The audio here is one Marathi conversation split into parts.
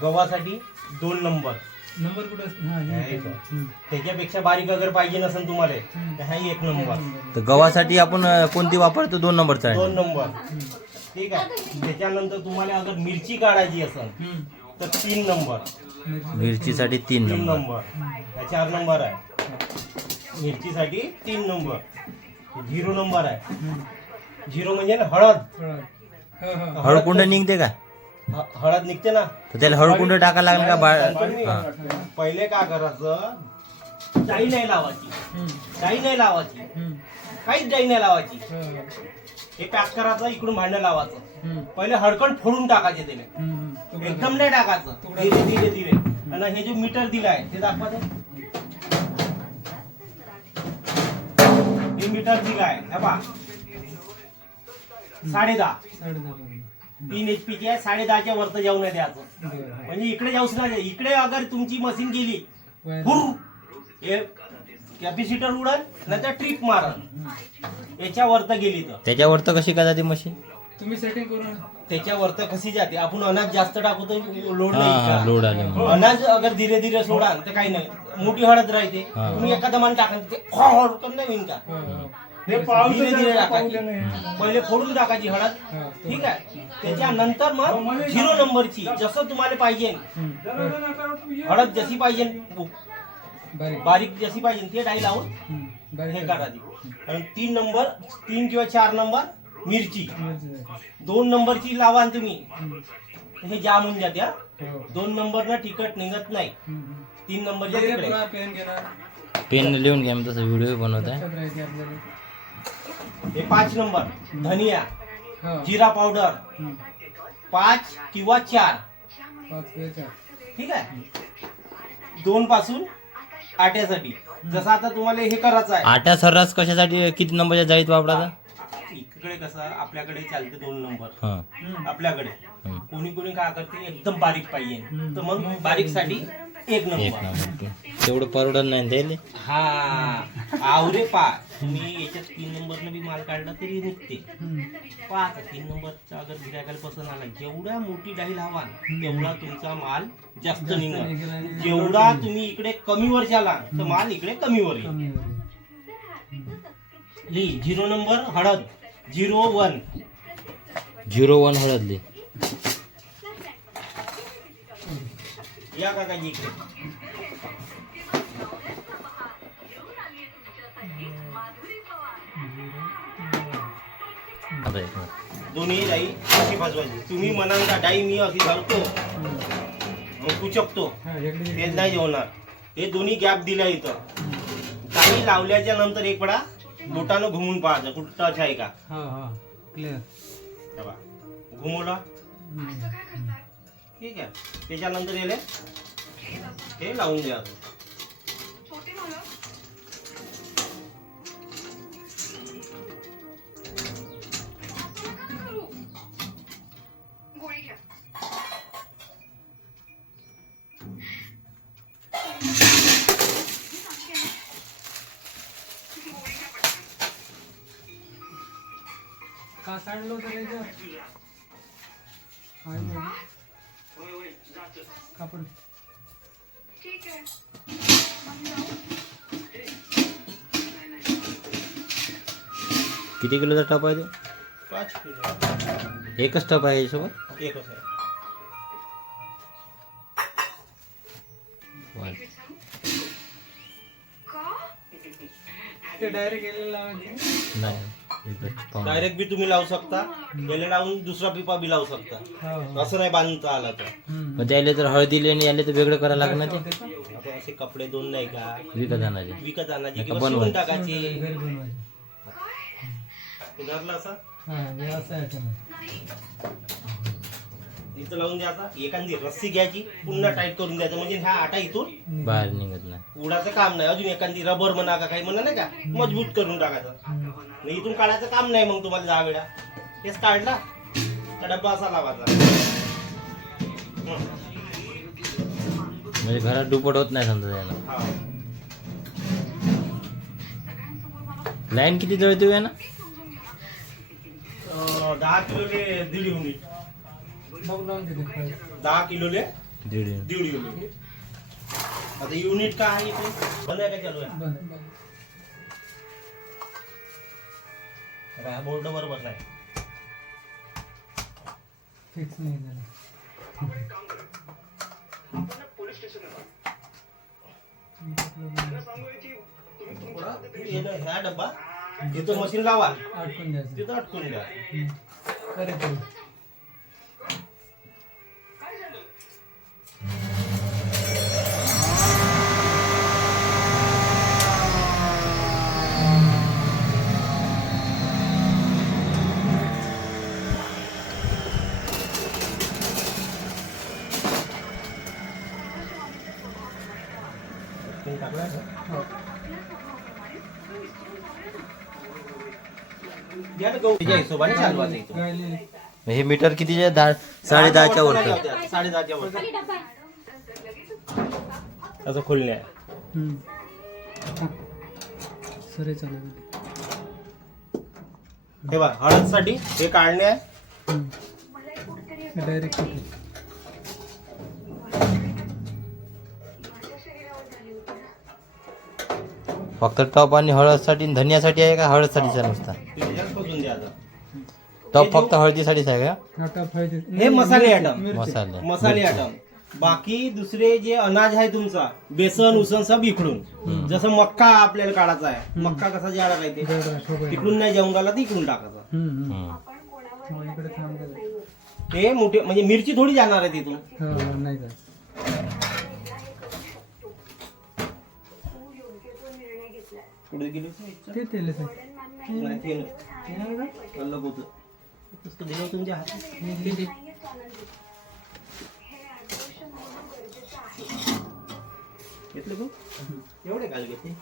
गव्हासाठी 2 नंबर कुठे त्याच्यापेक्षा बारीक अगर पाहिजे नसेल तुम्हाला तर हा 1 नंबर. तर गव्हासाठी आपण कोणती वापरतो? 2 नंबरचा 2 नंबर. ठीक आहे. त्याच्यानंतर तुम्हाला अगर मिरची काढायची असेल तर 3 नंबर. मिरचीसाठी 3 नंबर. हा 4 नंबर आहे. मिरचीसाठी 3 नंबर. 0 नंबर आहे. 0 म्हणजे ना हळद. हळकुंड निघते का? हळद निघते ना, तर त्याला हळकुंड टाकायला लागेल का? पहिले काय करायचं, डाई नाही लावायची, काहीच डाई नाही लावायची. हे पॅक करायचं, इकडून भांडं लावायचं. पहिले हळकण फोडून टाकायचे त्याला, एकदम नाही टाकायचं, धीरे धीरे धीरे. आणि हे जे मीटर दिलं आहे ते दाखवा. हे मीटर दिलं आहे, हे पहा 10.5 3 HP ची आहे. 10.5च्या वरती जाऊ नये द्यायचं, म्हणजे इकडे जाऊच नाही. इकडे अगर तुमची मशीन गेली कॅपॅसिटर उडल नाही तर ट्रिप मारल. याच्यावरत गेली तर त्याच्यावर तर कशी काय जाते मशीन? तुम्ही सेटिंग करून त्याच्यावरत कशी जाते. आपण अनाज जास्त टाकू तर लोड नाही. लोड आले. अनाज अगर धीरे धीरे सोडाल तर काही नाही. मोठी हळद राहते, तुम्ही एका दमान टाकाल ते हळकण नाही होईल का. धीरे धीरे टाकायची, पहिले फोडून टाकायची हळद. ठीक आहे. त्याच्यानंतर मग 0 नंबरची जसं तुम्हाला पाहिजे, हळद जशी पाहिजे, बारीक जशी पाहिजे ते डाई लावून हे करायची. आणि 3 नंबर, 3 किंवा 4 नंबर मिरची. 2 नंबरची लावा तुम्ही, हे जाम होऊन जाते. 2 नंबर ना तिखट निघत नाही. 3 नंबरच्या पेन लिहून घ्या, मी तसं व्हिडिओ बनवत आहे. हे 5 नंबर धनिया, जिरा पावडर 5 किंवा 4. ठीक आहे. 2 पासून आट्यासाठी. जसं आता तुम्हाला हे करायचं आहे, आट्या सर्रास कशासाठी किती नंबरच्या जाळीत वापरायचा? इकडे कसं आपल्याकडे चालते 2 नंबर. हा. आपल्याकडे कोणी कोणी काय करते एकदम बारीक पाहिजे, तर मग बारीक साठी 1 नंबर. तेवढं परवडत नाही द्यायला. हा आवरे पा तुम्ही याच्यात 3 नंबरनं बी माल काढला तरी निघते. 3 नंबरचा अगर गिरायकाला पसंत आला, जेवढा मोठी डाई लावाल तेवढा तुमचा माल जास्त निघणार. जेवढा तुम्ही इकडे कमीवर झाला तर माल इकडे कमीवर येईल. 0 नंबर हळद, 01 हळद लिह. या काकाजी इकडे. दोन्ही डाई अशी भाजवायची. तुम्ही म्हणाल का डाई मी अशी घालतो मग कुचकतो, ते नाही जेवणार. हे दोन्ही गॅप दिल्या इथं. डाई लावल्याच्या नंतर एक वेळा बोटानं घुमून पाहायचं कुठं टच आहे का. घुमवला. ठीक आहे. त्याच्यानंतर याला हे लावून द्या. कापड किती किलोचा टप आहे तो? 5 किलो. एकच टप आहे याच्यासोबत? एकच आहे. नाही, डायरेक्ट बी तुम्ही लावू शकता, याला लावून दुसरा पिपा बी लावू शकता. असं नाही बांधता आला तर. मग त्याला तर हळदीले आणि याले तर वेगळं करायला लागणार. ते आता असे कपडे 2 नाही का विकत आणायचे. विकत आणायचे आता किंवा शिवून बनवायचे. टाकायचे. धरलं असं इथं लावून द्यायचा. एखादी रस्सी घ्यायची, पुन्हा टाईट करून द्यायचं, म्हणजे हा आटा इथून बाहेर निघत नाही. उडाचं काम नाही. अजून एखादी रबर म्हणा का काही म्हणा नाही का, मजबूत करून टाकायचं. इथून काढायचं काम नाही. मग तुम्हाला 10 वेळा हेच काढला तर डब्बा असा लावायचा. म्हणजे घरात दुपट होत नाही समजा त्याला. हा लाईन किती जळते आहे ना? 10 किलोले 1.5 युनिट. बघ लावून देते पाईप. 10 किलोले दीड 1.5 युनिट. आता युनिट काय आहे इथे? बंद आहे का चालू आहे? बंद. आता हा बोर्ड वर बसलाय. फिक्स नाही झालं. ह्या डब्बा तिथं मशीन लावा, अडकून द्यायचं. तिथं अटकून द्या. करेक्ट आहे. टाकलाय का? हो. या ना गहू. त्याच्या हिशोबाने चालवायचं इथं. गायले. हे मीटर कितीचे आहे? 10:30च्या वरती. 10:30च्या वर. असं खोलणे आहे. सरे चालू. हे बघ, हळदसाठी हे काढणे आहे. डायरेक्ट फक्त टॉप आणि हळदसाठी आणि धनियासाठी आहे का हळदसाठीचा नुसता? त्याच्यात खोदून द्यायचं. टॉप फक्त हळदीसाठीच आहे का? आता फायदे. हे मसाले आयटम. मसाले मसाले आयटम. बाकी दुसरे जे अनाज आहे तुमचा, बेसन उसन सब इकडून. जसं मक्का आपल्याला काढायचा आहे. मक्का कसा जाडा राहते, तिकडून नाही जाऊन राहिला तर इकडून टाकायचा. इकडे थांबलेलं. हे मोठे म्हणजे मिरची थोडी जाणार आहे तिथून. नाही जात. पुढे गेली ते तेल आहे. नाही ते नाही. अलग होतं. पुस्तक दिलं तुमच्या हातात. घेतलं तू? एवढे काल घेते.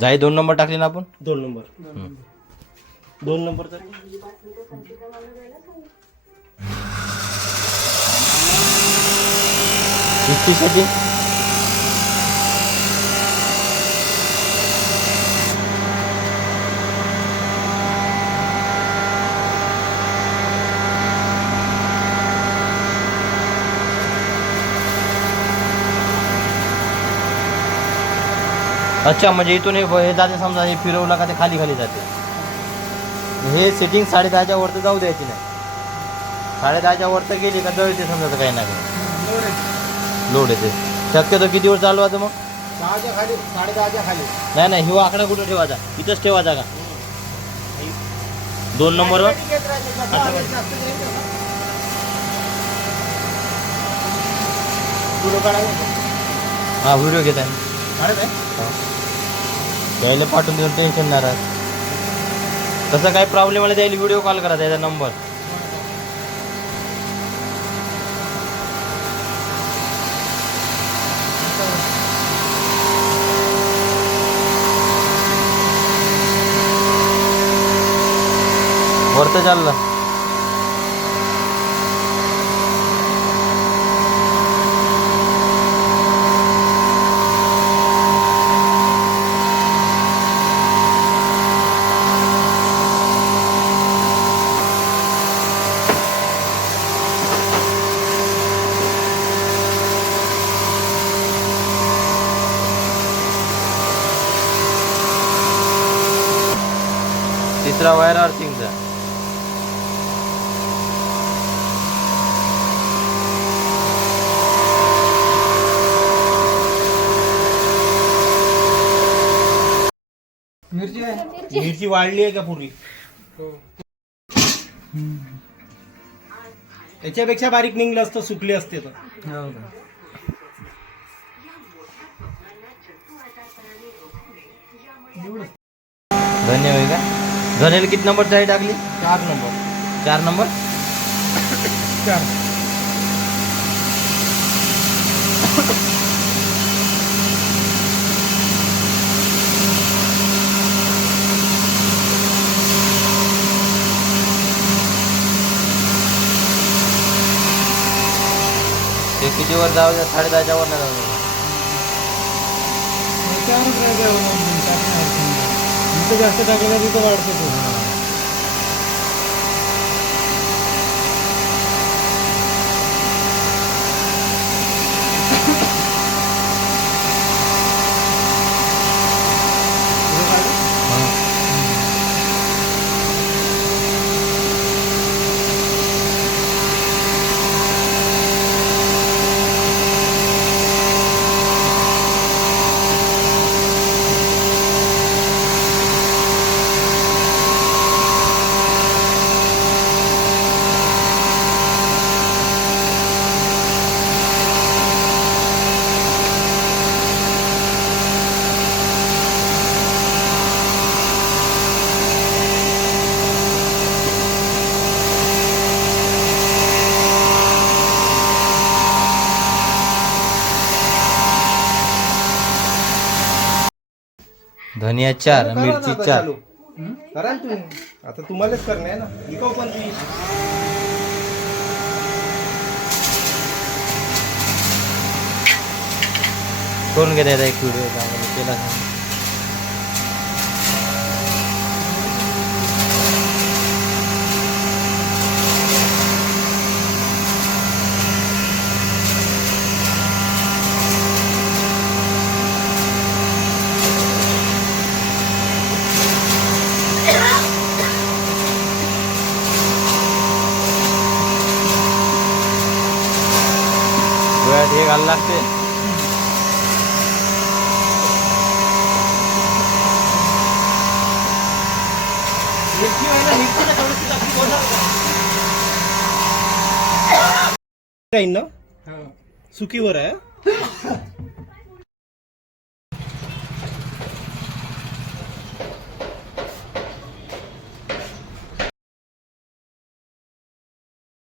जाई 2 नंबर टाकले ना आपण? 2 नंबर. 2 नंबर तर साठी अच्छा, म्हणजे इथून हे जाते समजा, हे फिरवलं का ते खाली खाली जाते. हे सेटिंग 10:30च्या वरती जाऊ द्यायची नाही. 10:30च्या वरती गेली का जळते समजा, काही ना काही लोड येते. शक्यतो किती वर चालवायचं मग? 10च्या खाली, 10:30च्या खाली. नाही ही आकडा कुठं ठेवायचा? इथंच ठेवायचा का 2 नंबरवर? हा, व्हिडिओ घेत आहे. त्याला पाठवून देऊन टेन्शन नाही राहत. तसं काही प्रॉब्लेम आला त्याला व्हिडिओ कॉल करा, त्याचा नंबर. वरतं चाललं. तिसरा वायर अर्थिंगचा. मिरची आहे. मिरची वाढली आहे का पूर्वी? याच्यापेक्षा बारीक निघलं असतं, सुकले असते तर. हो का? धन्य होय का? धनेला किती नंबर जाळी टाकली? 4 नंबर. 4 नंबर. 4. हे किती वर जाऊ द्या 10:30च्या वर नाही जाऊ द्या. त्याच्यावरच राहते अवलंबून, टाकणार समजा. जिथं जास्त टाकलं तिथं वाढतो तो. धनिया 4 मिरची 4 करा ना तुम्ही आता तुम्हालाच करणे आहे ना विकाऊ पण ती करून घे दादा एक व्हिडिओ केला डोळ्यात हे घालायला लागते मिरची आहे ना मिरची ना थोडीशी टाकली बोला ना सुकीवर आहे